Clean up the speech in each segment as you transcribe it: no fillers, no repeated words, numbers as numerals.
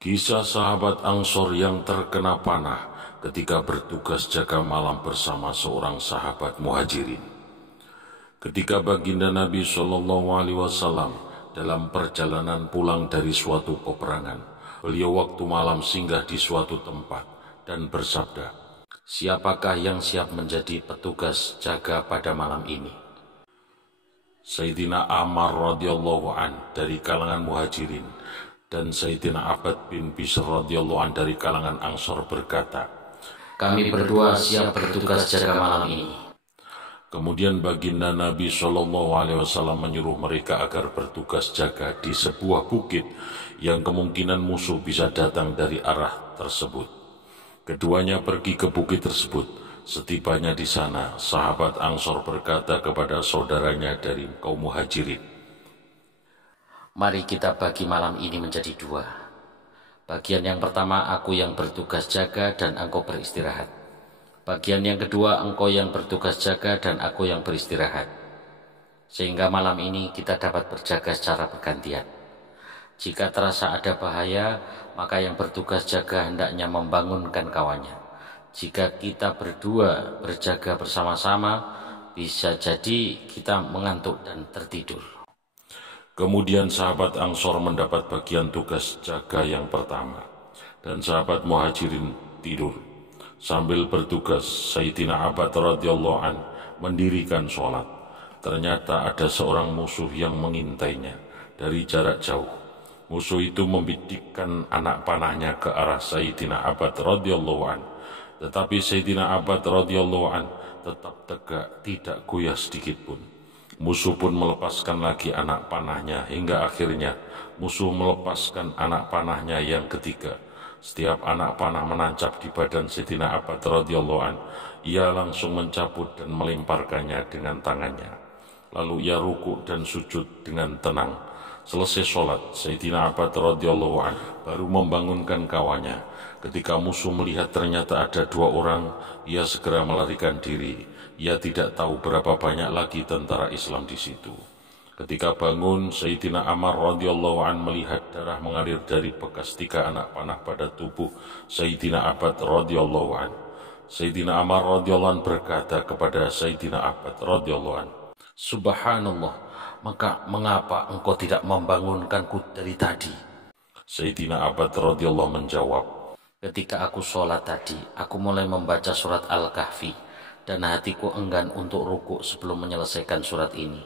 Kisah sahabat Ansor yang terkena panah ketika bertugas jaga malam bersama seorang sahabat Muhajirin. Ketika baginda Nabi SAW dalam perjalanan pulang dari suatu peperangan, beliau waktu malam singgah di suatu tempat dan bersabda, "Siapakah yang siap menjadi petugas jaga pada malam ini?" Sayyidina Ammar radhiyallahu an dari kalangan Muhajirin dan Sayyidina Abbad bin Bishr radhiyallahu an dari kalangan Ansor berkata, "Kami berdua siap bertugas jaga malam ini." Kemudian baginda Nabi SAW menyuruh mereka agar bertugas jaga di sebuah bukit yang kemungkinan musuh bisa datang dari arah tersebut. Keduanya pergi ke bukit tersebut. Setibanya di sana, sahabat Ansor berkata kepada saudaranya dari kaum Muhajirin, "Mari kita bagi malam ini menjadi dua. Bagian yang pertama aku yang bertugas jaga dan engkau beristirahat. Bagian yang kedua engkau yang bertugas jaga dan aku yang beristirahat. Sehingga malam ini kita dapat berjaga secara bergantian. Jika terasa ada bahaya, maka yang bertugas jaga hendaknya membangunkan kawannya. Jika kita berdua berjaga bersama-sama, bisa jadi kita mengantuk dan tertidur." Kemudian sahabat Ansor mendapat bagian tugas jaga yang pertama, dan sahabat Muhajirin tidur. Sambil bertugas, Sayyidina Abbad radhiyallahu an mendirikan sholat. Ternyata ada seorang musuh yang mengintainya dari jarak jauh. Musuh itu membidikkan anak panahnya ke arah Sayyidina Abbad radhiyallahu an. Tetapi Sayyidina Abbad radhiyallahu an tetap tegak, tidak goyah sedikit pun. Musuh pun melepaskan lagi anak panahnya hingga akhirnya musuh melepaskan anak panahnya yang ketiga. Setiap anak panah menancap di badan Sayyidina Abbad radhiyallahu an, ia langsung mencabut dan melemparkannya dengan tangannya. Lalu ia rukuk dan sujud dengan tenang. Selesai sholat, Sayyidina Abbad radhiyallahu an baru membangunkan kawannya. Ketika musuh melihat ternyata ada dua orang, ia segera melarikan diri. Ia tidak tahu berapa banyak lagi tentara Islam di situ. Ketika bangun, Sayyidina Ammar radhiyallahu an melihat darah mengalir dari bekas 3 anak panah pada tubuh Sayyidina Abbad radhiyallahu an. Sayyidina Ammar radhiyallahu an berkata kepada Sayyidina Abbad radhiyallahu an, "Subhanallah, maka mengapa engkau tidak membangunkanku dari tadi?" Sayyidina Abbad radhiyallahu menjawab, "Ketika aku sholat tadi, aku mulai membaca surat Al-Kahfi dan hatiku enggan untuk rukuk sebelum menyelesaikan surat ini.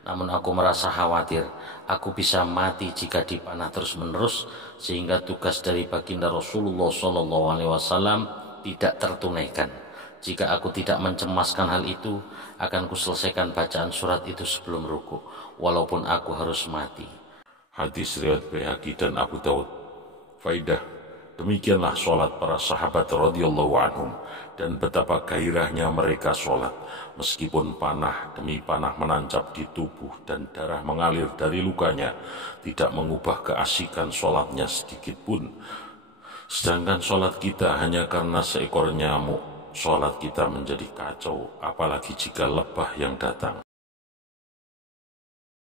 Namun aku merasa khawatir, aku bisa mati jika dipanah terus-menerus sehingga tugas dari baginda Rasulullah SAW tidak tertunaikan. Jika aku tidak mencemaskan hal itu, akan kuselesaikan bacaan surat itu sebelum rukuk, walaupun aku harus mati." Hadis riwayat Baihaqi dan Abu Daud. Faidah, demikianlah sholat para sahabat radhiyallahu anhum dan betapa gairahnya mereka sholat meskipun panah demi panah menancap di tubuh dan darah mengalir dari lukanya tidak mengubah keasikan sholatnya sedikit pun. Sedangkan sholat kita hanya karena seekor nyamuk, sholat kita menjadi kacau, apalagi jika lebah yang datang.